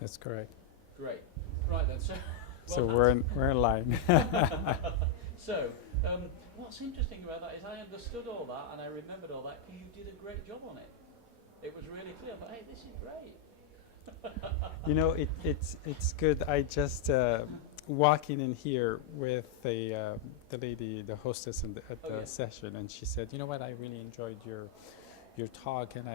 That's correct. Great. Right then. So, So well, we're in line. so what's interesting about that is I understood all that and I remembered all that because you did a great job on it. It was really clear. I thought, hey, this is great. You know, it's good. I just walking in here with the lady, the hostess at Oh the yeah. session, and she said, "You know what? I really enjoyed your talk, and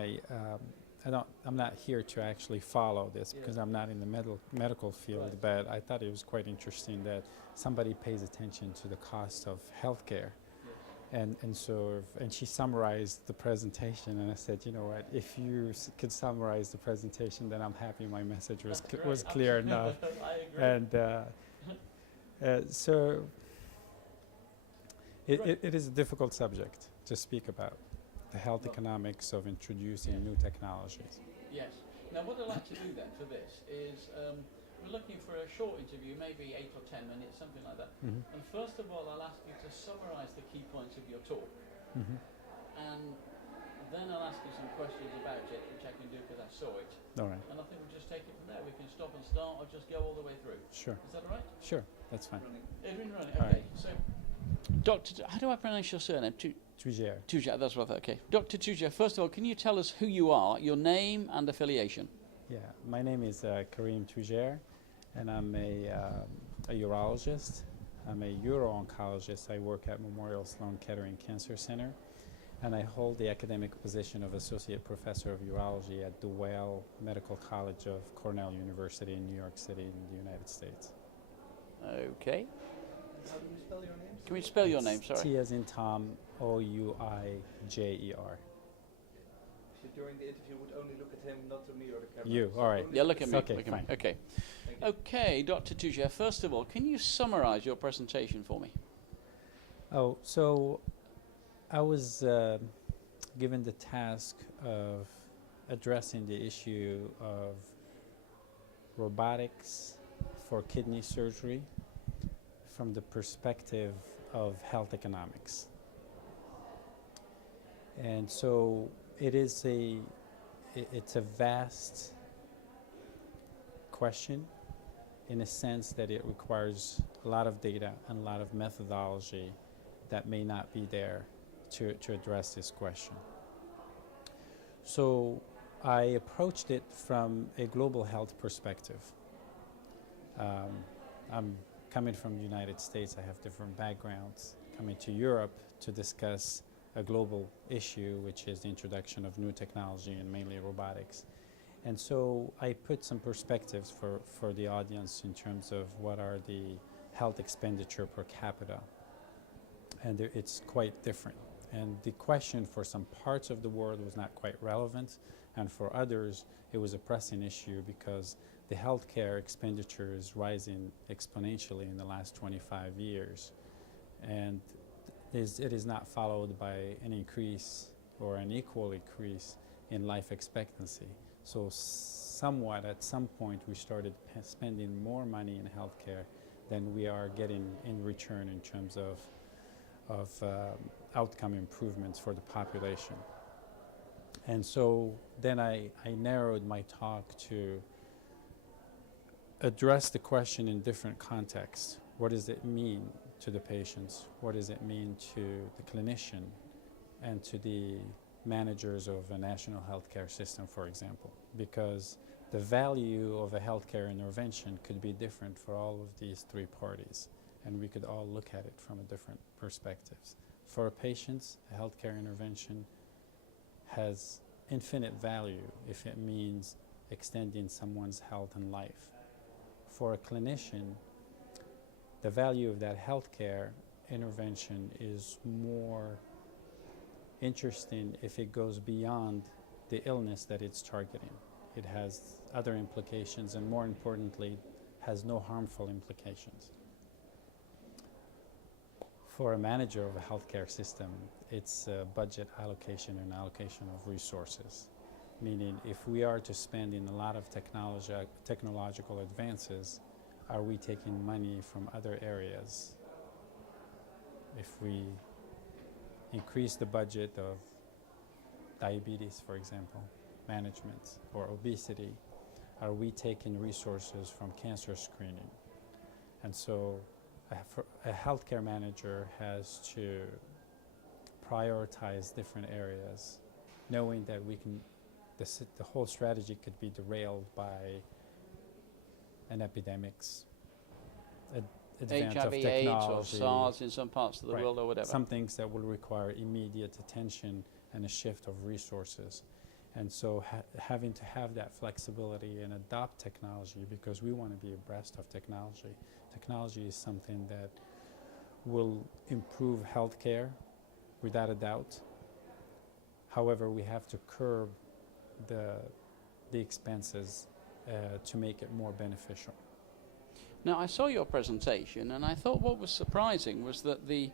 I'm not here to actually follow this Yeah. because I'm not in the medical field, Right. but I thought it was quite interesting that somebody pays attention to the cost of healthcare." Yes. And she summarized the presentation, and I said, you know what, if you could summarize the presentation, then I'm happy my message was That's great. was clear enough. I agree. And so Right. it is a difficult subject to speak about, the health Well, economics of introducing yeah. new technologies. Yes. Now, what I'd like to do then for this is we're looking for a short interview, maybe 8 or 10 minutes, something like that. Hmm. And first of all, I'll ask you to summarise the key points of your talk, Hmm. and then I'll ask you some questions about it, which I can do because I saw it. All right, And I think we'll just take it from there. We can stop and start, or just go all the way through. sure, Is that all right? sure, that's fine. Adrian, running. All Okay. right. So, Doctor, how do I pronounce your surname? Trujillo. Tuja. That's what I thought. Okay, Doctor Tuja. First of all, can you tell us who you are, your name and affiliation? Yeah, my name is Karim Toujer, and I'm a urologist. I'm a uro-oncologist. I work at Memorial Sloan Kettering Cancer Center, and I hold the academic position of Associate Professor of Urology at the Weill Medical College of Cornell University in New York City in the United States. Okay. How do you spell your name? Can we spell your It's name? Sorry. T as in Tom, Ouijer. So during the interview, would only look at him, not to me or the camera. You, So all right. only Yeah, look at me. Okay, Look at me. fine. Okay. Thank you. Okay, Dr. Tuja, first of all, can you summarize your presentation for me? Oh, so I was given the task of addressing the issue of robotics for kidney surgery from the perspective of health economics. And so it's a vast question in a sense that it requires a lot of data and a lot of methodology that may not be there to address this question. So I approached it from a global health perspective. I'm coming from the United States, I have different backgrounds. Coming to Europe to discuss a global issue, which is the introduction of new technology and mainly robotics. And so I put some perspectives for the audience in terms of what are the health expenditure per capita. And it's quite different. And the question for some parts of the world was not quite relevant, and for others it was a pressing issue because the healthcare expenditure is rising exponentially in the last 25 years. And it is not followed by an increase or an equal increase in life expectancy. So somewhat at some point we started spending more money in healthcare than we are getting in return in terms of outcome improvements for the population. And so then I narrowed my talk to address the question in different contexts. What does it mean to the patients? What does it mean to the clinician and to the managers of a national healthcare system, for example? Because the value of a healthcare intervention could be different for all of these three parties, and we could all look at it from a different perspectives. For patients, a healthcare intervention has infinite value if it means extending someone's health and life. For a clinician, the value of that healthcare intervention is more interesting if it goes beyond the illness that it's targeting. It has other implications, and more importantly, has no harmful implications. For a manager of a healthcare system, it's budget allocation and allocation of resources. Meaning, if we are to spend in a lot of technological advances, are we taking money from other areas? If we increase the budget of diabetes, for example, management, or obesity, are we taking resources from cancer screening? And so a healthcare manager has to prioritize different areas, knowing that the whole strategy could be derailed by an epidemics, advance HIV, of AIDS, or technology. SARS in some parts of the Right. world, or whatever. Some things that will require immediate attention and a shift of resources. And so having to have that flexibility and adopt technology, because we want to be abreast of technology. Technology is something that will improve healthcare without a doubt. However, we have to curb the expenses to make it more beneficial. Now, I saw your presentation, and I thought what was surprising was that the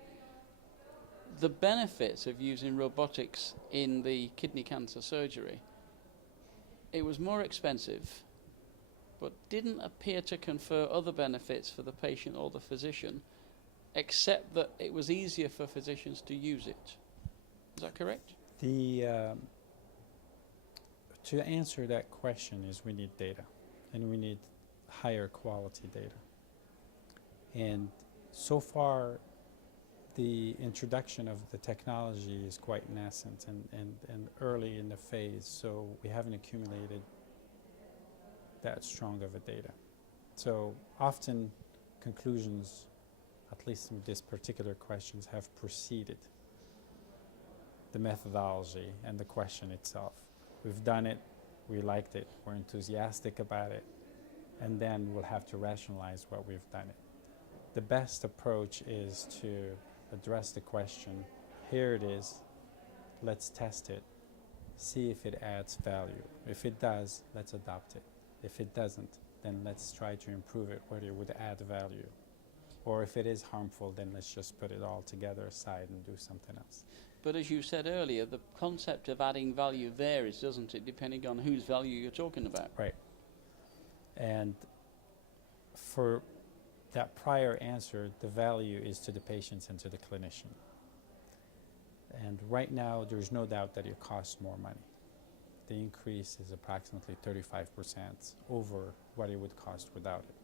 benefits of using robotics in the kidney cancer surgery, it was more expensive, but didn't appear to confer other benefits for the patient or the physician, except that it was easier for physicians to use it. Is that correct? To answer that question is we need data, and we need higher quality data. And so far, the introduction of the technology is quite nascent and early in the phase, so we haven't accumulated that strong of a data. So often conclusions, at least in this particular questions, have preceded the methodology and the question itself. We've done it, we liked it, we're enthusiastic about it, and then we'll have to rationalize what we've done it. The best approach is to address the question, here it is, let's test it, see if it adds value. If it does, let's adopt it. If it doesn't, then let's try to improve it where it would add value. Or if it is harmful, then let's just put it all together aside and do something else. But as you said earlier, the concept of adding value varies, doesn't it, depending on whose value you're talking about? Right. And for that prior answer, the value is to the patients and to the clinician. And right now, there's no doubt that it costs more money. The increase is approximately 35% over what it would cost without it.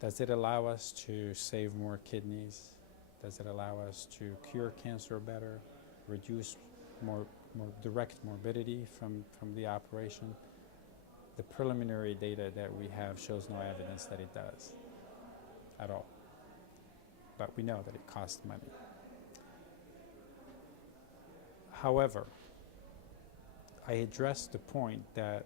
Does it allow us to save more kidneys? Does it allow us to cure cancer better, reduce more direct morbidity from the operation? The preliminary data that we have shows no evidence that it does at all. But we know that it costs money. However, I addressed the point that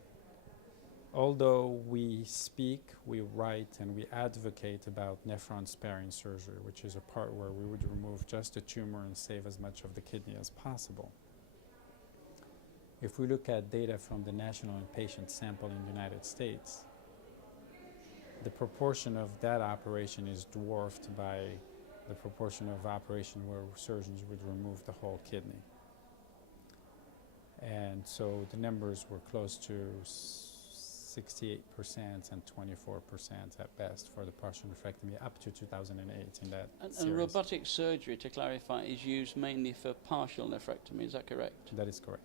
although we speak, we write, and we advocate about nephron-sparing surgery, which is a part where we would remove just the tumor and save as much of the kidney as possible, if we look at data from the national inpatient sample in the United States, the proportion of that operation is dwarfed by the proportion of operation where surgeons would remove the whole kidney. And so the numbers were close to 68% and 24% at best for the partial nephrectomy up to 2008 in that series. And robotic surgery, to clarify, is used mainly for partial nephrectomy, is that correct? That is correct.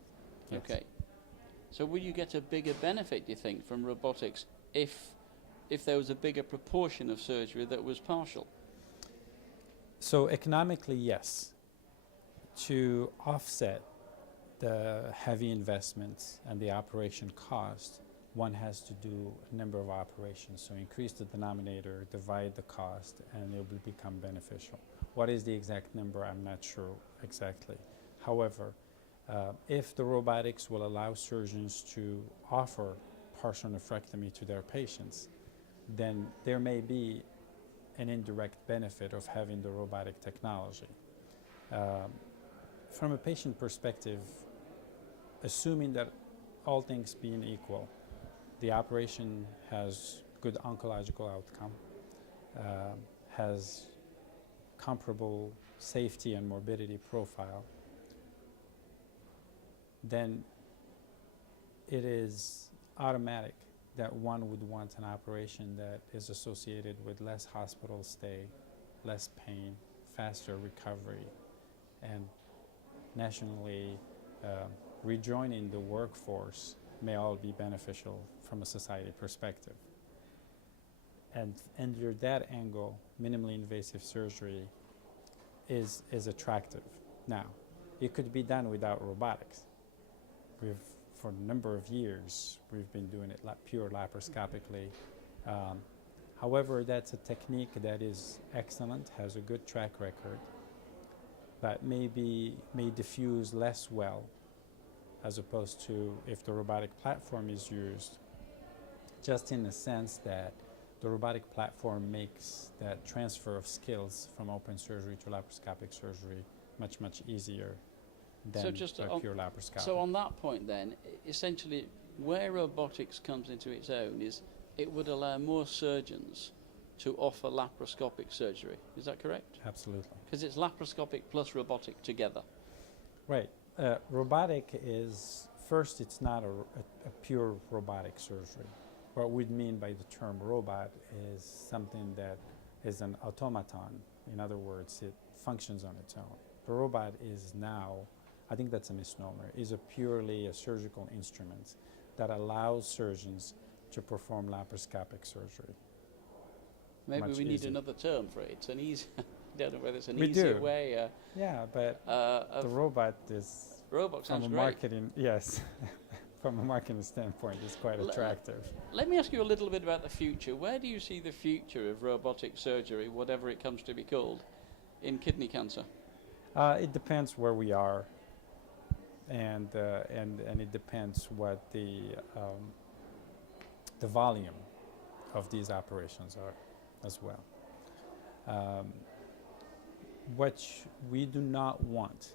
Yes. Okay. So will you get a bigger benefit, do you think, from robotics if there was a bigger proportion of surgery that was partial? So economically, yes. To offset the heavy investments and the operation cost, one has to do a number of operations. So increase the denominator, divide the cost, and it will become beneficial. What is the exact number? I'm not sure exactly. However, if the robotics will allow surgeons to offer partial nephrectomy to their patients, then there may be an indirect benefit of having the robotic technology. From a patient perspective, assuming that all things being equal, the operation has good oncological outcome, has comparable safety and morbidity profile, then it is automatic that one would want an operation that is associated with less hospital stay, less pain, faster recovery, and nationally rejoining the workforce may all be beneficial from a society perspective. And under that angle, minimally invasive surgery is attractive. Now, it could be done without robotics. For a number of years, we've been doing it pure laparoscopically. However, that's a technique that is excellent, has a good track record, but may diffuse less well as opposed to if the robotic platform is used, just in the sense that the robotic platform makes that transfer of skills from open surgery to laparoscopic surgery much, much easier than pure laparoscopy. So on that point then, essentially where robotics comes into its own is it would allow more surgeons to offer laparoscopic surgery. Is that correct? Absolutely. Because it's laparoscopic plus robotic together. Right. Robotic is, first, it's not a pure robotic surgery. What we mean by the term robot is something that is an automaton. In other words, it functions on its own. The robot is now, I think that's a misnomer, is purely a surgical instrument that allows surgeons to perform laparoscopic surgery. Maybe Much we need easier. another term for it. It's an easy, I don't know whether it's an We easier do. way. Yeah, but the robot is, Robot from sounds a great. marketing, yes, from a marketing standpoint, is quite attractive. Let me ask you a little bit about the future. Where do you see the future of robotic surgery, whatever it comes to be called, in kidney cancer? It depends where we are, and it depends what the volume of these operations are as well. What we do not want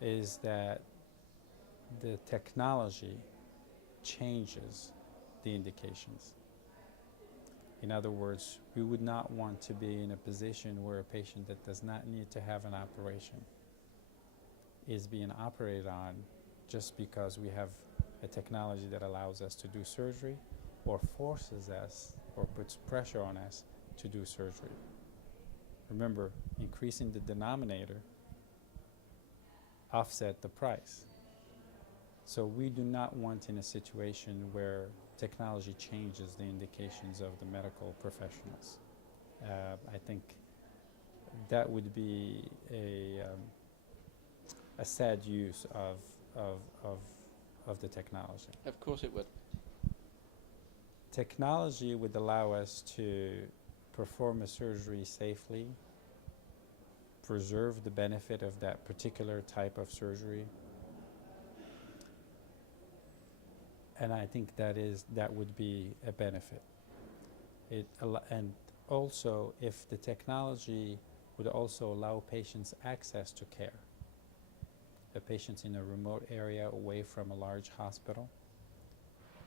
is that the technology changes the indications. In other words, we would not want to be in a position where a patient that does not need to have an operation is being operated on just because we have a technology that allows us to do surgery or forces us or puts pressure on us to do surgery. Remember, increasing the denominator offset the price. So we do not want in a situation where technology changes the indications of the medical professionals. I think that would be a sad use of the technology. Of course it would. Technology would allow us to perform a surgery safely, preserve the benefit of that particular type of surgery, and I think that would be a benefit. And also, if the technology would also allow patients access to care, the patients in a remote area away from a large hospital,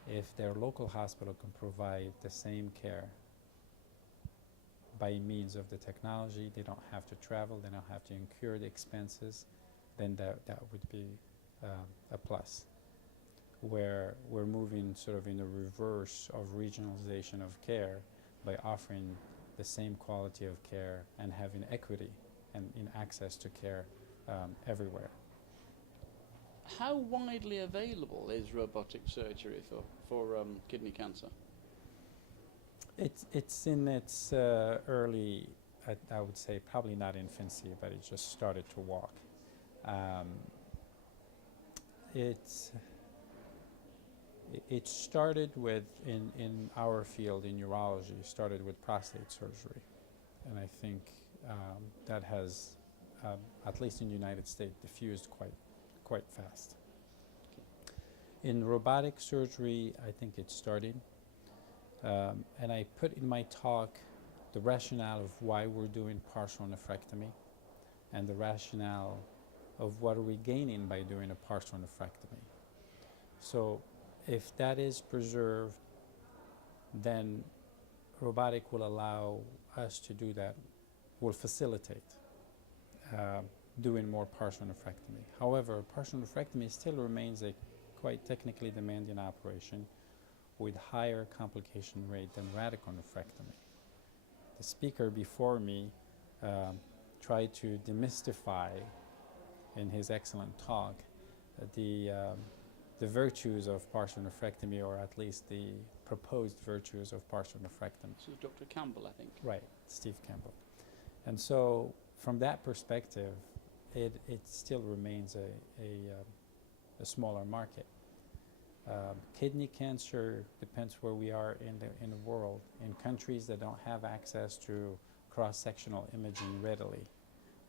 if their local hospital can provide the same care by means of the technology, they don't have to travel, they don't have to incur the expenses, then that would be a plus. Where we're moving sort of in the reverse of regionalization of care by offering the same quality of care and having equity and in access to care everywhere. How widely available is robotic surgery for kidney cancer? It's in its early, I would say probably not infancy, but it just started to walk. It started with, in our field in urology, started with prostate surgery. And I think that has, at least in the United States, diffused quite fast. In robotic surgery, I think it started. And I put in my talk the rationale of why we're doing partial nephrectomy and the rationale of what are we gaining by doing a partial nephrectomy. So if that is preserved, then robotic will allow us to do that, will facilitate doing more partial nephrectomy. However, partial nephrectomy still remains a quite technically demanding operation with higher complication rate than radical nephrectomy. The speaker before me tried to demystify in his excellent talk the the virtues of partial nephrectomy, or at least the proposed virtues of partial nephrectomy. This is Dr. Campbell, I think. Right, Steve Campbell. And so, from that perspective, it still remains a smaller market. Kidney cancer depends where we are in the world. In countries that don't have access to cross-sectional imaging readily,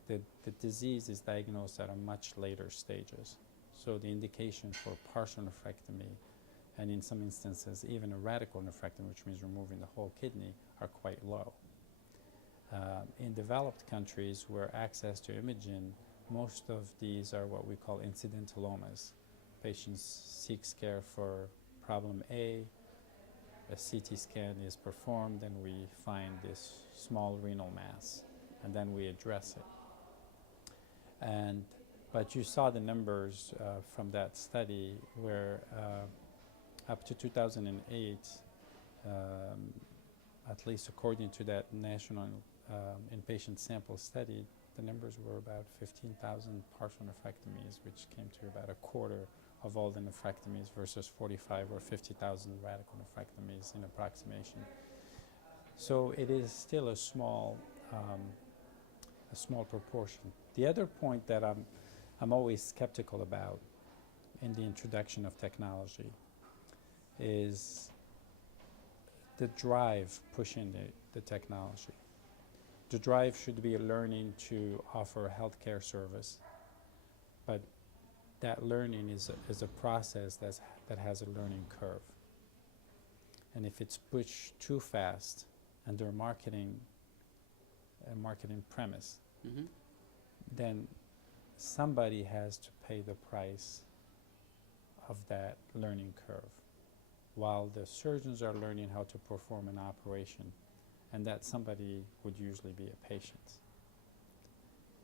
the disease is diagnosed at a much later stages. So the indication for partial nephrectomy, and in some instances even a radical nephrectomy, which means removing the whole kidney, are quite low. In developed countries where access to imaging, most of these are what we call incidentalomas. Patients seek care for problem A, a CT scan is performed, and we find this small renal mass, and then we address it. But you saw the numbers from that study where up to 2008, at least according to that national inpatient sample study, the numbers were about 15,000 partial nephrectomies, which came to about a quarter of all the nephrectomies versus 45 or 50,000 radical nephrectomies in approximation. So it is still a small proportion. The other point that I'm always skeptical about in the introduction of technology is the drive pushing the technology. The drive should be learning to offer a healthcare service, but that learning is a process that has a learning curve. And if it's pushed too fast under a marketing premise, then somebody has to pay the price of that learning curve, while the surgeons are learning how to perform an operation, and that somebody would usually be a patient.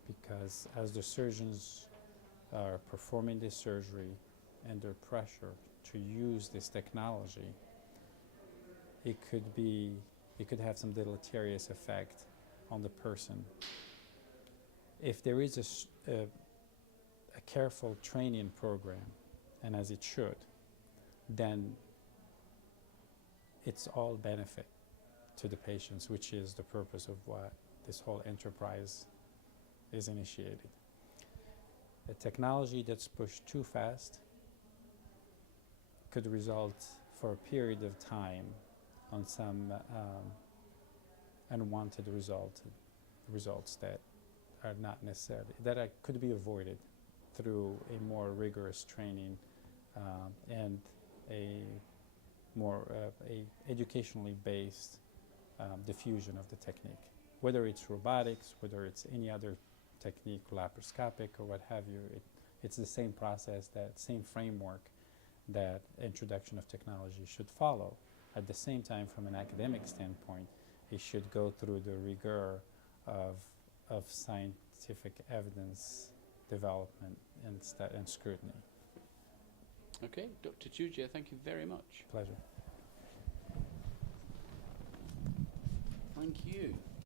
Because as the surgeons are performing this surgery under pressure to use this technology, it could have some deleterious effect on the person. If there is a careful training program, and as it should, then it's all benefit to the patients, which is the purpose of what this whole enterprise is initiated. A technology that's pushed too fast could result for a period of time on some unwanted results that are not necessarily, could be avoided through a more rigorous training and a more educationally based diffusion of the technique. Whether it's robotics, whether it's any other technique, laparoscopic or what have you, it's the same process, that same framework that introduction of technology should follow. At the same time, from an academic standpoint, it should go through the rigor of scientific evidence development and scrutiny. Okay, Dr. Chuja, thank you very much. Pleasure. Thank you.